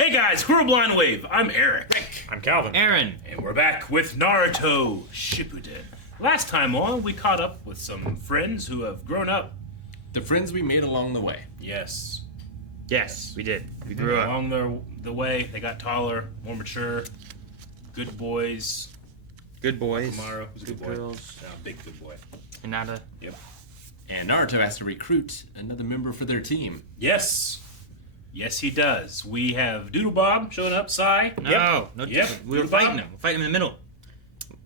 Hey guys, we're Blind Wave. I'm Eric. I'm Calvin. Aaron. And we're back with Naruto Shippuden. Last time on, we caught up with some friends who have grown up. The friends we made along the way. Yes. Yes, we did. We grew up. Along the way, they got taller, more mature, good boys. Good boys. Tomorrow was a good boy. girls. No, big good boy. Hinata. Yep. And Naruto has to recruit another member for their team. Yes. Yes, he does. We have Doodle Bob showing up, Sai. No, no. Yep. We were fighting him. We're fighting him in the middle.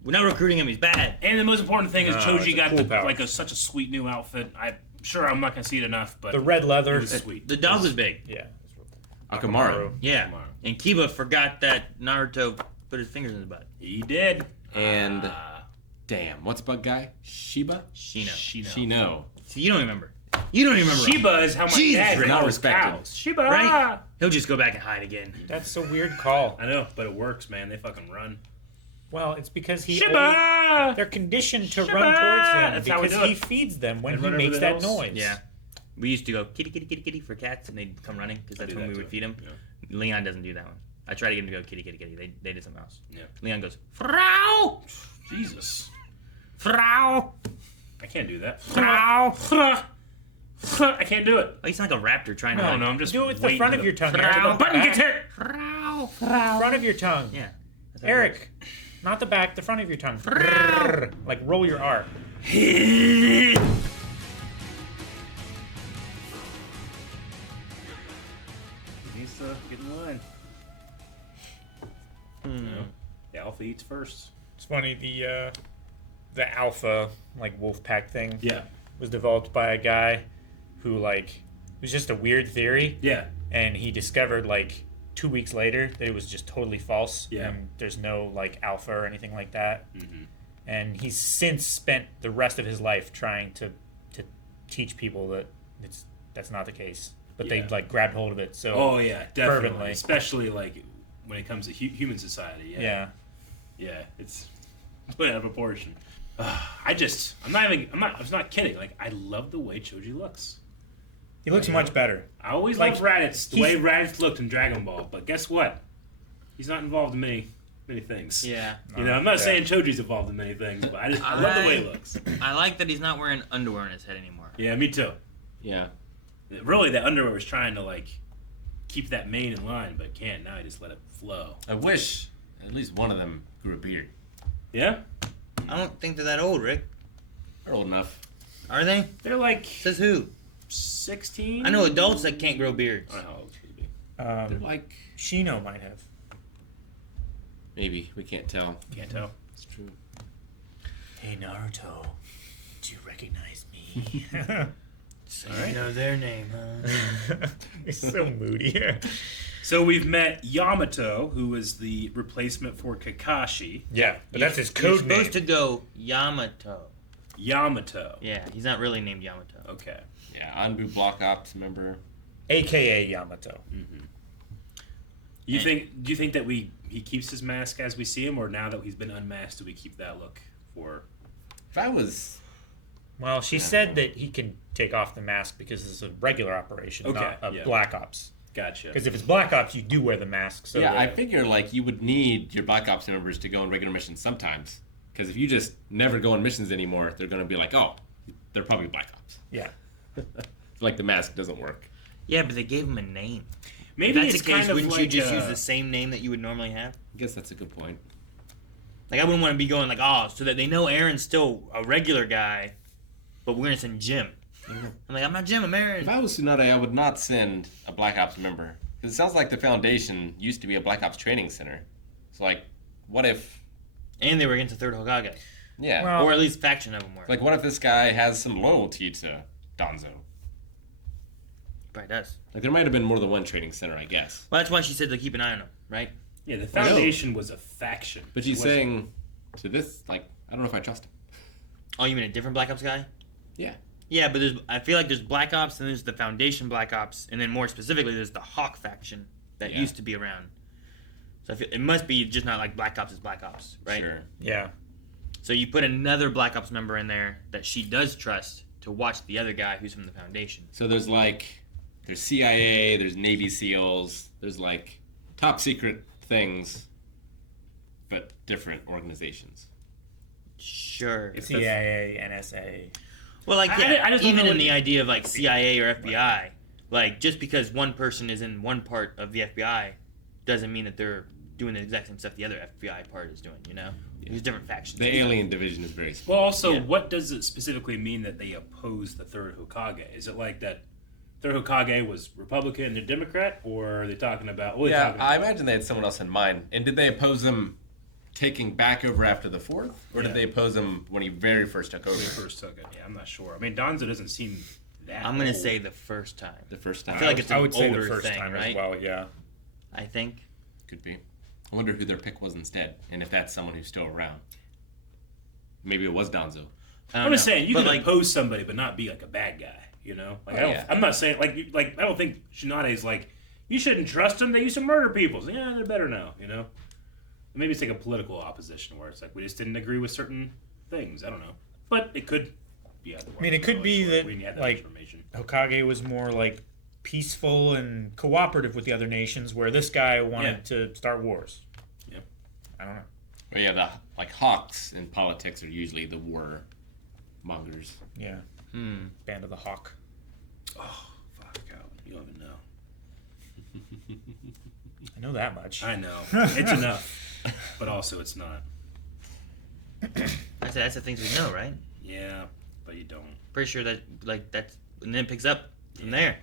We're not recruiting him. He's bad. And the most important thing is No, Choji it's a got cool power. such a sweet new outfit. I'm sure I'm not going to see it enough, but The red leather. it was sweet. The dog was big. Yeah. Akamaru. Yeah. Tomorrow. And Kiba forgot that Naruto put his fingers in his butt. He did. And damn, what's bug guy? Shiba? Shino. See, you don't remember. You don't even remember. Shiba is how my Jesus dad Christ. Not calls respected. cows. Shiba! Right? He'll just go back and hide again. That's a weird call. I know, but it works, man. They fucking run. Well, it's because Shiba! they're conditioned to Shiba! run towards him That's how we because do he it. feeds them when And he run over makes the that hills. noise. Yeah. We used to go kitty, kitty, kitty, kitty for cats, and they'd come running because that's do when that we too. would feed them. Yeah. Leon doesn't do that one. I try to get him to go kitty, kitty, kitty. They did something else. Yeah. Leon goes, Frau! Jesus. Frau! I can't do that. Frau! I can't do it. Oh, you sound like a raptor trying to No, hide. no, I'm just Do it with the waiting front for of your tongue. Frau. Eric. The button gets hit. Frau! Front of your tongue. Yeah. that's how it Eric, not the back, the front of your tongue. Like roll your R. Needs to get in line. No. The alpha eats first. It's funny, the alpha, like wolf pack thing Yeah. was developed by a guy who, like, it was just a weird theory. Yeah. And he discovered, like, 2 weeks later that it was just totally false. Yeah. And there's no, like, alpha or anything like that. Mm-hmm. And he's since spent the rest of his life trying to teach people that that's not the case. But Yeah. they, like, grabbed hold of it so Oh, yeah, definitely. fervently. Especially, like, when it comes to human society. Yeah. Yeah. Yeah, it's way out of proportion. I'm not kidding. Like, I love the way Choji looks. He looks much better. I always Like, loved Raditz, the way Raditz looked in Dragon Ball. But guess what? He's not involved in many things. Yeah. You know, I'm not Yeah. saying Choji's involved in many things, but I love the way he looks. I like that he's not wearing underwear on his head anymore. Yeah, me too. Yeah. Really, that underwear was trying to, like, keep that mane in line, but can't. Now he just let it flow. I wish at least one of them grew a beard. Yeah? I don't think they're that old, Rick. They're old enough. Are they? They're like Says who? 16? I know adults that can't grow beards. I don't know how old should be. They're like, Shino might have. maybe. We can't tell. Can't tell. It's true. Hey, Naruto. Do you recognize me? So you know their name, huh? He's so moody. So we've met Yamato, who is the replacement for Kakashi. Yeah, but that's his You're code name. supposed to go Yamato. Yamato. Yeah, he's not really named Yamato. Okay. Yeah, ANBU Block Ops member. AKA Yamato. Do you think that he keeps his mask as we see him, or now that he's been unmasked, do we keep that look for? If I was... Well, she said that he can take off the mask because it's a regular operation, Okay, not a yeah. Black Ops. Gotcha. Because if it's Black Ops, you do wear the mask. So yeah, I that- figure, like, you would need your Black Ops members to go on regular missions sometimes. Because if you just never go on missions anymore, they're going to be like, oh, they're probably Black Ops. yeah. Like, the mask doesn't work. Yeah, but they gave him a name. Maybe If that's it's the case, kind of wouldn't like you just use the same name that you would normally have? I guess that's a good point. Like, I wouldn't want to be going like, oh, so that they know Aaron's still a regular guy, but we're going to send Jim. I'm like, I'm not Jim, I'm Aaron. If I was Tsunade, I would not send a Black Ops member. Because it sounds like the Foundation used to be a Black Ops training center. So, like, what if... And they were against the third Hokage. Yeah. Well- Or at least faction of them were. Like, what if this guy has some loyalty to Danzo? Probably does. Like, there might have been more than one training center, I guess. Well, that's why she said to keep an eye on him, right? Yeah, the Foundation was a faction. But It she's wasn't- saying to this, like, I don't know if I trust him. Oh, you mean a different Black Ops guy? Yeah. Yeah, but I feel like there's Black Ops, and there's the Foundation Black Ops, and then more specifically, there's the Hawk faction that Yeah. used to be around. So I feel, it must be just not like Black Ops is Black Ops, right? Sure. Yeah. So you put another Black Ops member in there that she does trust to watch the other guy who's from the Foundation. So there's, like, there's CIA, there's Navy SEALs, there's, like, top secret things, but different organizations. Sure. CIA, NSA. Well, like, I just don't even know in what- the idea of, like, CIA or FBI, like, just because one person is in one part of the FBI doesn't mean that they're doing the exact same stuff the other FBI part is doing, you know? There's different factions. The alien division is very small. Well, also, Yeah. what does it specifically mean that they oppose the third Hokage? Is it like that third Hokage was Republican and they're Democrat, or are they talking about? What are they Yeah, talking I about? imagine they had someone else in mind. And did they oppose him taking back over after the fourth? Or Yeah. did they oppose him when he very first took over? When they first took it. Yeah, I'm not sure. I mean, Donzo doesn't seem that. I'm going to old. say the first time. The first time? I feel like it's an I would say the older first thing, time right? as well. Yeah. I think. Could be. I wonder who their pick was instead, and if that's someone who's still around. Maybe it was Donzo. I'm just saying you but can like, oppose somebody, but not be like a bad guy. You know, like Oh, I don't. yeah. I'm not saying like I don't think Tsunade's like you shouldn't trust them. They used to murder people. So, yeah, they're better now. You know, maybe it's like a political opposition where it's like we just didn't agree with certain things. I don't know, but it could be otherwise. I mean, it could be that, we didn't have that like, information. Hokage was more like peaceful and cooperative with the other nations, where this guy wanted Yeah. to start wars. Yeah. I don't know. But yeah, the hawks in politics are usually the war mongers. Yeah. Band of the Hawk. Oh, fuck, Calvin. You don't even know. I know that much. I know. It's enough. But also it's not. that's the things we know, right? Yeah, but you don't. Pretty sure that, like, that's, and then it picks up from there.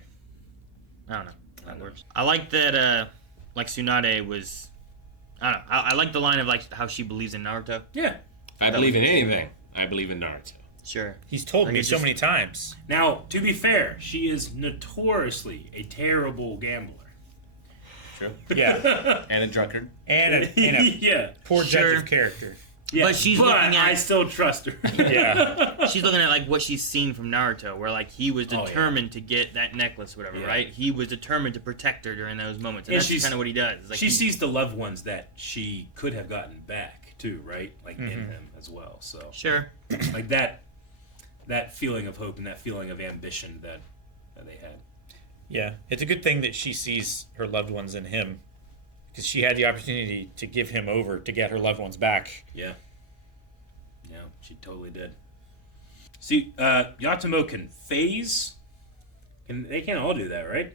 I don't know. That works. I like that, like, Tsunade was, I don't know. I like the line of, like, how she believes in Naruto. Yeah. If I believe in anything, I believe in Naruto. Sure. He's told Like, me it's so just- many times. Now, to be fair, she is notoriously a terrible gambler. True. Yeah. And a drunkard. And a Yeah. poor Sure. judge of character. Yeah. But she's looking at- I still trust her. Yeah. She's looking at, like, what she's seen from Naruto, where, like, he was Oh, yeah. determined to get that necklace, whatever, Yeah. right? He was determined to protect her during those moments. And And that's she's- kind of what he does. Like, She he- sees the loved ones that she could have gotten back too, right? Like in him as well. So Sure. like that feeling of hope and that feeling of ambition that they had. Yeah. It's a good thing that she sees her loved ones in him, because she had the opportunity to give him over to get her loved ones back. Yeah. Yeah, she totally did. See, Yatomo can phase. They can't all do that, right?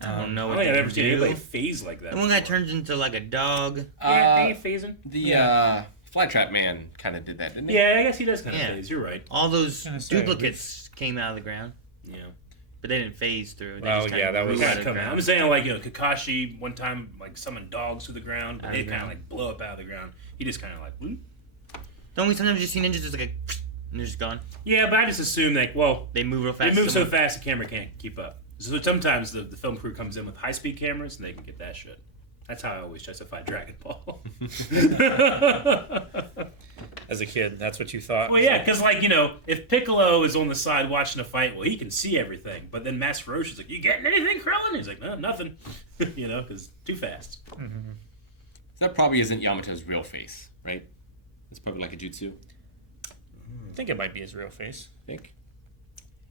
I don't know I what don't think I've they ever seen do. anybody phase like that. The one guy before. turns into, like, a dog. Yeah, they ain't phasing. The Flytrap Man kind of did that, didn't he? Yeah, I guess he does kind of Yeah. phase. You're right. All those Gonna say, duplicates came out of the ground, Yeah. but they didn't phase through. They Well, just kinda yeah, that grew was- Kind out of of the come out. ground. I'm saying like Kakashi one time like summoned dogs to the ground, but Out they of the kind of ground. like blow up out of the ground. He just kind of like, whoop. Don't we sometimes just see ninjas just like and they're just gone? Yeah, but I just assume like, well, They move real they fast. move so someone- fast the camera can't keep up. So sometimes the film crew comes in with high speed cameras and they can get that shit. That's how I always justify Dragon Ball. As a kid, that's what you thought. Well, yeah, because like if Piccolo is on the side watching a fight, well, he can see everything. But then Master Roshi's like, "You getting anything, Krillin?" He's like, "No, nothing." Because too fast. That probably isn't Yamato's real face, right? It's probably like a jutsu, I think it might be his real face. I think.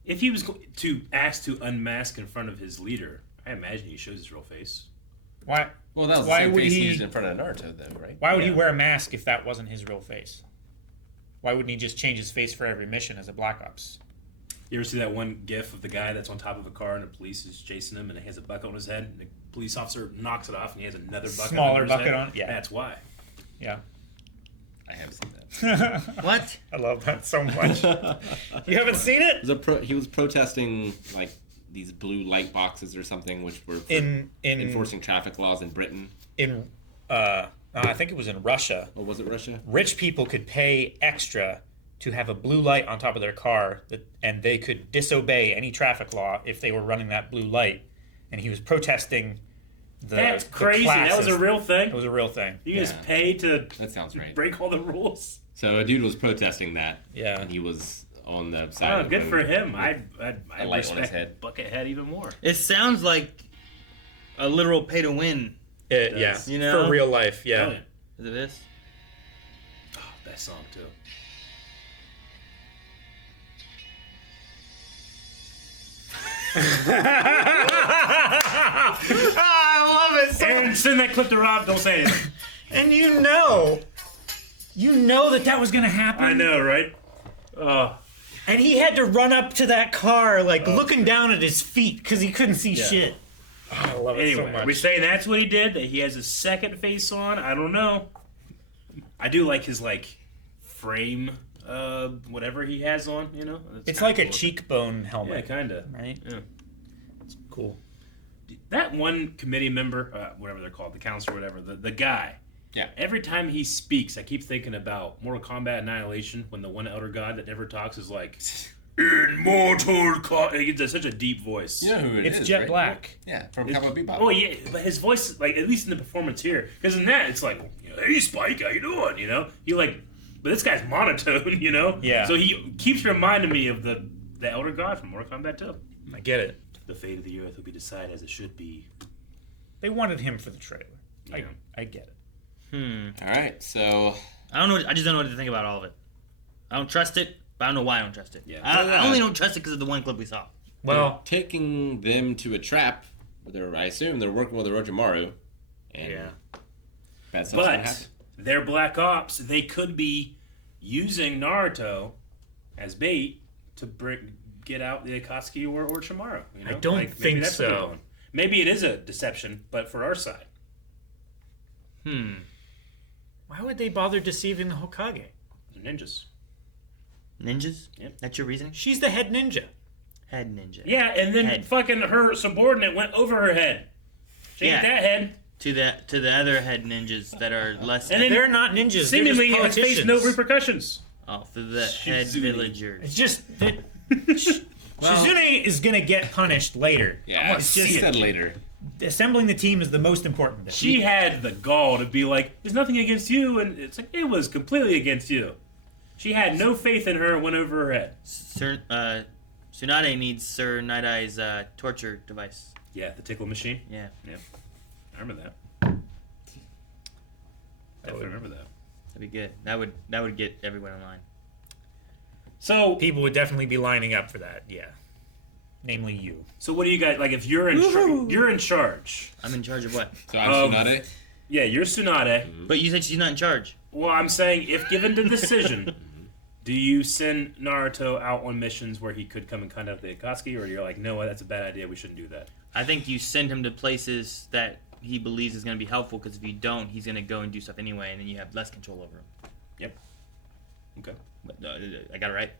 If he was to ask to unmask in front of his leader, I imagine he shows his real face. Why? Well, that was Why the same would face he he- used in front of Naruto, though, right? Why would he Yeah. wear a mask if that wasn't his real face? Why wouldn't he just change his face for every mission as a Black Ops? You ever see that one gif of the guy that's on top of a car and the police is chasing him and he has a bucket on his head and the police officer knocks it off and he has another bucket Smaller on his bucket head? on- yeah. That's why. Yeah. I have seen that. What? I love that so much. You haven't seen it? He was protesting like these blue light boxes or something, which were for In enforcing traffic laws in Britain. I think it was in Russia. Or was it Russia? Rich people could pay extra to have a blue light on top of their car, and they could disobey any traffic law if they were running that blue light. And he was protesting That's the crazy. That was a classes. real thing. It was a real thing. You just Yeah. pay to That sounds right. break all the rules. So a dude was protesting that. Yeah. And he was on the side Oh, of the good road. for him. I A light on his respect head. Buckethead even more. It sounds like a literal pay to win. Yeah, You know? for real life. Yeah. Brilliant. Is it this? Oh, best song too. I love love it so Aaron, send that clip to Rob. Don't say anything. And you know that was gonna happen. I know, right? And he had to run up to that car, like looking down at his feet because he couldn't see shit. Oh, I love it so Anyway, much. we saying that's what he did. That he has his second face on. I don't know. I do like his frame, whatever he has on. You know, It's like a cheekbone helmet. Yeah, kind of. Right? Yeah. It's cool. That one committee member, whatever they're called, the council or whatever, the guy. Yeah. Every time he speaks, I keep thinking about Mortal Kombat Annihilation when the one elder god that never talks is like, Immortal Kombat. He has such a deep voice. You know who It's is, Jet right? Black. Yeah, from Cowboy Bebop. Oh, yeah, but his voice, at least in the performance here, because in that, it's like, hey, Spike, how you doing, you know? But this guy's monotone, you know? Yeah. So he keeps reminding me of the elder god from Mortal Kombat 2. I get it. The fate of the earth will be decided as it should be. They wanted him for the trailer. Yeah. I get it. All right, so I don't know. I just don't know what to think about all of it. I don't trust it, but I don't know why I don't trust it. Yeah. I only don't trust it because of the one clip we saw. Well, taking them to a trap, where I assume they're working with Orochimaru, and bad stuff's gonna happen. But they're Black Ops. They could be using Naruto as bait to get out the Akatsuki or Orochimaru. You know? I don't maybe think that's what they're so. doing. Maybe it is a deception, but for our side. why would they bother deceiving the Hokage? They're ninjas. Ninjas? Yep. That's your reasoning? She's the head ninja. Head ninja. Yeah, and then Head. fucking her subordinate went over her head. She ain't Yeah. that head. To the other head ninjas that are less. And then They're not ninjas. seemingly they're has just faced politicians. no repercussions. oh, for the head Shizune. villagers. It's just that Shizune is gonna get punished later. Yeah, It's he just said later. assembling the team is the most important thing. She had the gall to be like, there's nothing against you, and it's like, it was completely against you. She had no faith in her and went over her head. Tsunade needs Sir Night Eye's torture device. Yeah, the tickle machine. Yeah. I remember that. Definitely remember that. That'd be good. That would get everyone in line. So People would definitely be lining up for that. Yeah, namely you. So what do you guys like? If you're you're in charge. I'm in charge of what? So I'm Tsunade. Yeah, you're Tsunade. But you said she's not in charge. Well, I'm saying if given the decision, do you send Naruto out on missions where he could come and cut out the Akatsuki, or you're like, no, that's a bad idea. We shouldn't do that. I think you send him to places that he believes is going to be helpful, because if you don't, he's going to go and do stuff anyway, and then you have less control over him. Yep. Okay. But, I got it right?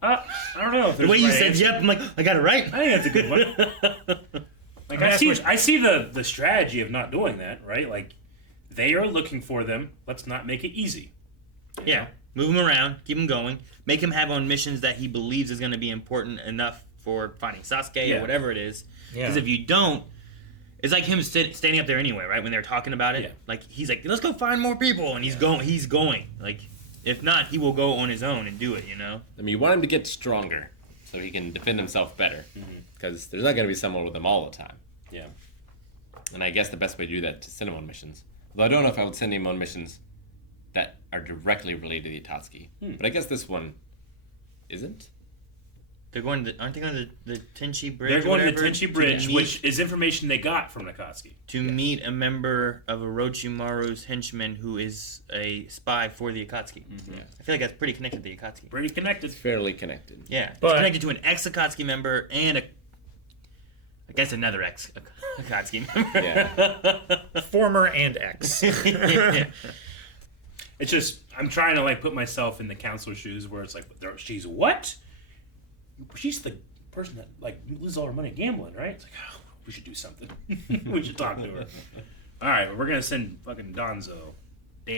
I don't know. If The way you said answer. yep, I'm like, I got it right. I think that's a good one. Like I see the strategy of not doing that, right? Like they are looking for them. Let's not make it easy. You Yeah. know? Move him around, keep him going, make him have on missions that he believes is going to be important enough for fighting Sasuke Yeah. or whatever it is. Yeah. Because if you don't, it's like him standing up there anyway, right? When they're talking about it, Yeah. like he's like, "Let's go find more people," and he's going. He's going. Like, if not, he will go on his own and do it. You know? I mean, you want him to get stronger so he can defend himself better. Because there's not going to be someone with him all the time. Yeah. And I guess the best way to do that is to send him on missions. Although I don't know if I would send him on missions that are directly related to the Akatsuki. But I guess this one isn't. They're going to. Aren't they going to the Tenchi Bridge? They're going or to the whatever, Tenchi Bridge, meet- which is information they got from Akatsuki. to meet a member of Orochimaru's henchmen who is a spy for the Akatsuki. Yeah. I feel like that's pretty connected to the Akatsuki. Pretty connected. Fairly connected. Yeah, it's But- connected to an ex-Akatsuki member and I guess another ex-Akatsuki member. Yeah. Former and ex. Yeah. It's just I'm trying to like put myself in the counselor's shoes where it's like she's what? She's the person that like loses all her money gambling, right? It's like, oh, we should do something. We should talk to her. All right, well, we're gonna send fucking Danzo. I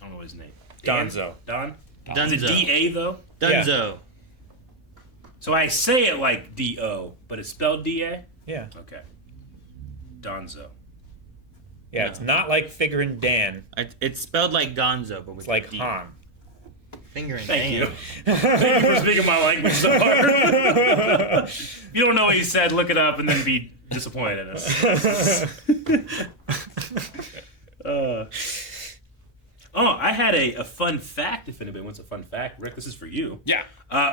don't know his name. Danzo. Don. Dunzo. Is it D-A though? Dunzo. So I say it like D-O, but it's spelled D-A? Yeah. Okay. Donzo. Yeah, it's not like figuring Dan. It's spelled like Gonzo, but with It's like D. Han. Fingering Thank Dan. you. Thank you for speaking my language so hard. If you don't know what he said, look it up and then be disappointed in us. I had a fun fact, if anybody wants a fun fact. Rick, this is for you. Yeah.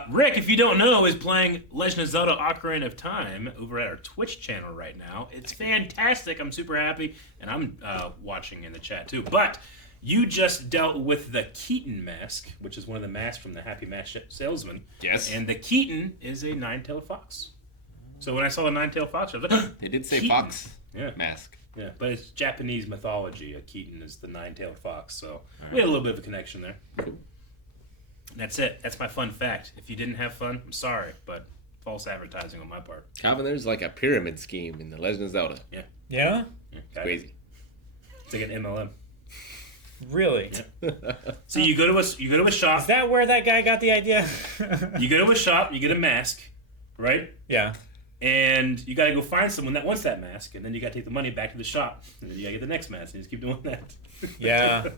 Rick, if you don't know, is playing Legend of Zelda Ocarina of Time over at our Twitch channel right now. It's fantastic. I'm super happy, and I'm watching in the chat too. But you just dealt with the Keaton mask, which is one of the masks from the Happy Mask Salesman. Yes. And the Keaton is a nine-tailed fox. So when I saw the nine-tailed fox, I was like, They did say Keaton. fox mask. Yeah, but it's Japanese mythology. A Keaton is the nine-tailed fox, so we had a little bit of a connection there. Cool. That's it. That's my fun fact. If you didn't have fun, I'm sorry, but false advertising on my part. Calvin, there's like a pyramid scheme in the Legend of Zelda. Yeah. Yeah? Got it. Crazy. It's like an MLM. Really? So you go to a shop. Is that where that guy got the idea? You go to a shop. You get a mask, right? Yeah. And you got to go find someone that wants that mask, and then you got to take the money back to the shop, and then you got to get the next mask, and you just keep doing that. Yeah.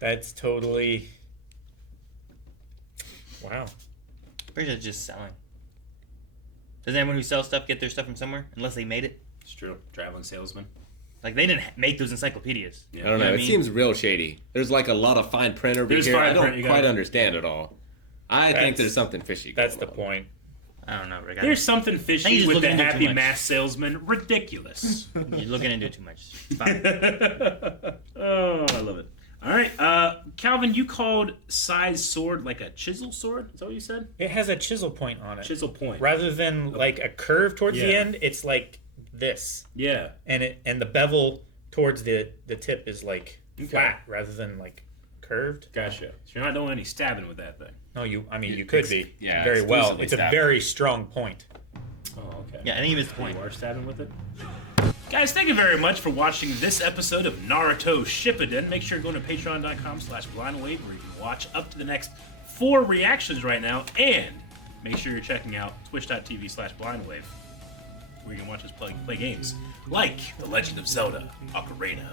That's totally... Wow. Pretty sure it's just selling. Does anyone who sells stuff get their stuff from somewhere? Unless they made it? It's true. Traveling salesman. Like, they didn't make those encyclopedias. Yeah. I don't know. what I It mean? seems real shady. There's like a lot of fine print over There's here. fine I don't print, you quite gotta- understand it all. I think That's- there's something fishy. That's going the on. point. I don't know, Rick. There's something I think fishy you're just with the looking into it too Happy much. Mask Salesman. Ridiculous. You're looking into it too much. It's fine. Oh, I love it. All right, Calvin, you called Sai's sword like a chisel sword? Is that what you said? It has a chisel point on it. Chisel point. Rather than like a curve towards the Yeah. end, it's like this. Yeah. And the bevel towards the tip is like Okay. flat rather than like curved. Gotcha. So you're not doing any stabbing with that thing. No, you could be. Yeah, very well. exclusively It's a stabbing. very strong point. Oh, okay. Yeah, I think he missed the point. You are stabbing with it? Guys, thank you very much for watching this episode of Naruto Shippuden. Make sure you're going to patreon.com/blindwave where you can watch up to the next 4 reactions right now. And make sure you're checking out twitch.tv/blindwave where you can watch us play games like The Legend of Zelda Ocarina